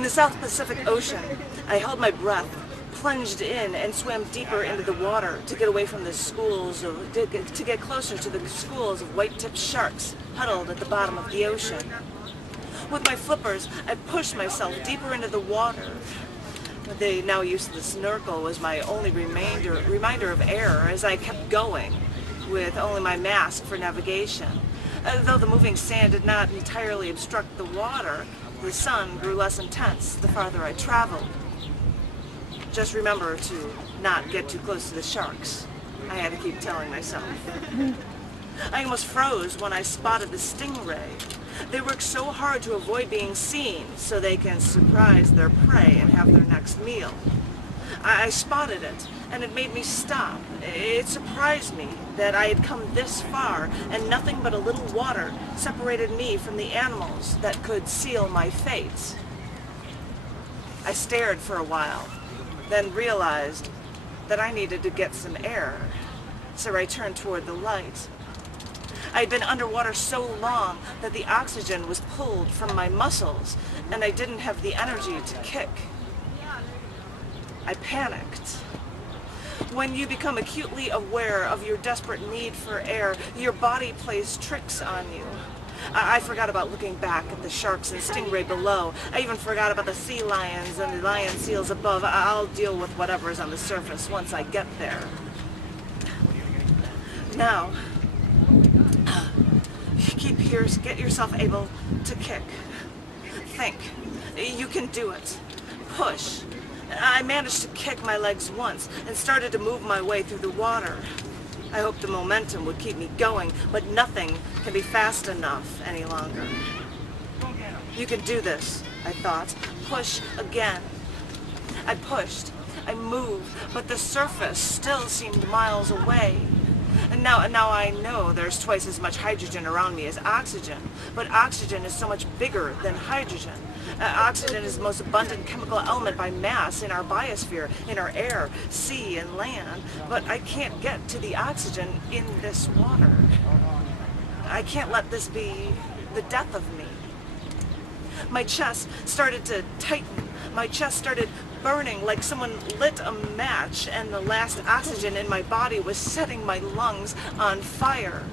In the South Pacific Ocean, I held my breath, plunged in, and swam deeper into the water to get away from the schools of, to get closer to the schools of white-tipped sharks huddled at the bottom of the ocean. With my flippers, I pushed myself deeper into the water. The now useless snorkel was my only reminder of air as I kept going, with only my mask for navigation. Though the moving sand did not entirely obstruct the water, the sun grew less intense the farther I traveled. Just remember to not get too close to the sharks, I had to keep telling myself. I almost froze when I spotted the stingray. They work so hard to avoid being seen so they can surprise their prey and have their next meal. I spotted it, and it made me stop. It surprised me that I had come this far, and nothing but a little water separated me from the animals that could seal my fate. I stared for a while, then realized that I needed to get some air, so I turned toward the light. I had been underwater so long that the oxygen was pulled from my muscles, and I didn't have the energy to kick. I panicked. When you become acutely aware of your desperate need for air, your body plays tricks on you. I forgot about looking back at the sharks and stingray below. I even forgot about the sea lions and the lion seals above. I'll deal with whatever is on the surface once I get there. Now, get yourself able to kick. Think. You can do it. Push. I managed to kick my legs once and started to move my way through the water. I hoped the momentum would keep me going, but nothing can be fast enough any longer. You can do this, I thought. Push again. I pushed. I moved, but the surface still seemed miles away. And now I know there's twice as much hydrogen around me as oxygen, but oxygen is so much bigger than hydrogen. Oxygen is the most abundant chemical element by mass in our biosphere, in our air, sea, and land, but I can't get to the oxygen in this water. I can't let this be the death of me. My chest started to tighten. My chest started burning like someone lit a match, and the last oxygen in my body was setting my lungs on fire.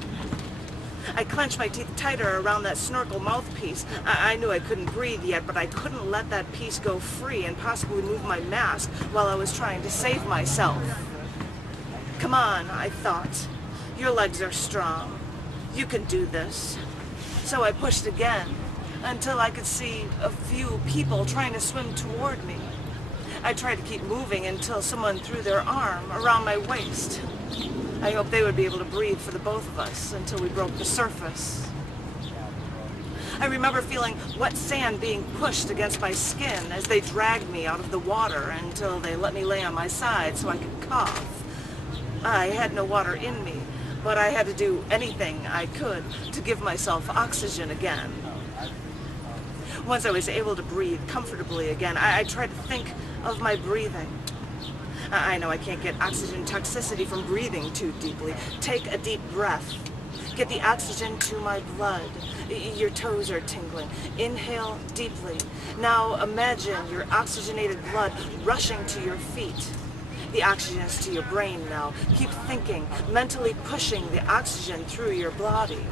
I clenched my teeth tighter around that snorkel mouthpiece. I knew I couldn't breathe yet, but I couldn't let that piece go free and possibly move my mask while I was trying to save myself. Come on, I thought. Your legs are strong. You can do this. So I pushed again until I could see a few people trying to swim toward me. I tried to keep moving until someone threw their arm around my waist. I hoped they would be able to breathe for the both of us until we broke the surface. I remember feeling wet sand being pushed against my skin as they dragged me out of the water until they let me lay on my side so I could cough. I had no water in me, but I had to do anything I could to give myself oxygen again. Once I was able to breathe comfortably again, I tried to think of my breathing. I know I can't get oxygen toxicity from breathing too deeply. Take a deep breath. Get the oxygen to my blood. Your toes are tingling. Inhale deeply. Now imagine your oxygenated blood rushing to your feet. The oxygen is to your brain now. Keep thinking, mentally pushing the oxygen through your body.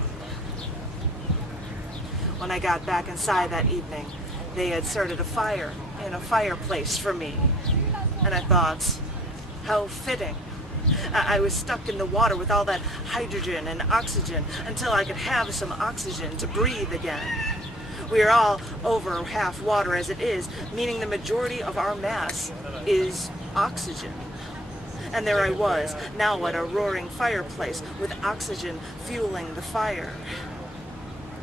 When I got back inside that evening, they had started a fire in a fireplace for me. And I thought, how fitting. I was stuck in the water with all that hydrogen and oxygen until I could have some oxygen to breathe again. We are all over half water as it is, meaning the majority of our mass is oxygen. And there I was, now at a roaring fireplace with oxygen fueling the fire.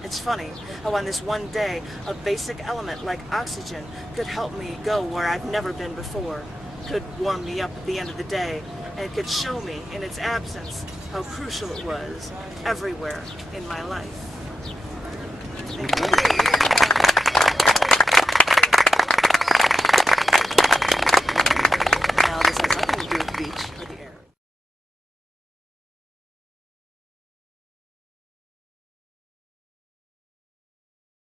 It's funny how on this one day, a basic element like oxygen could help me go where I've never been before, could warm me up at the end of the day, and could show me in its absence how crucial it was everywhere in my life. Thank you. Now this has nothing to do with the beach.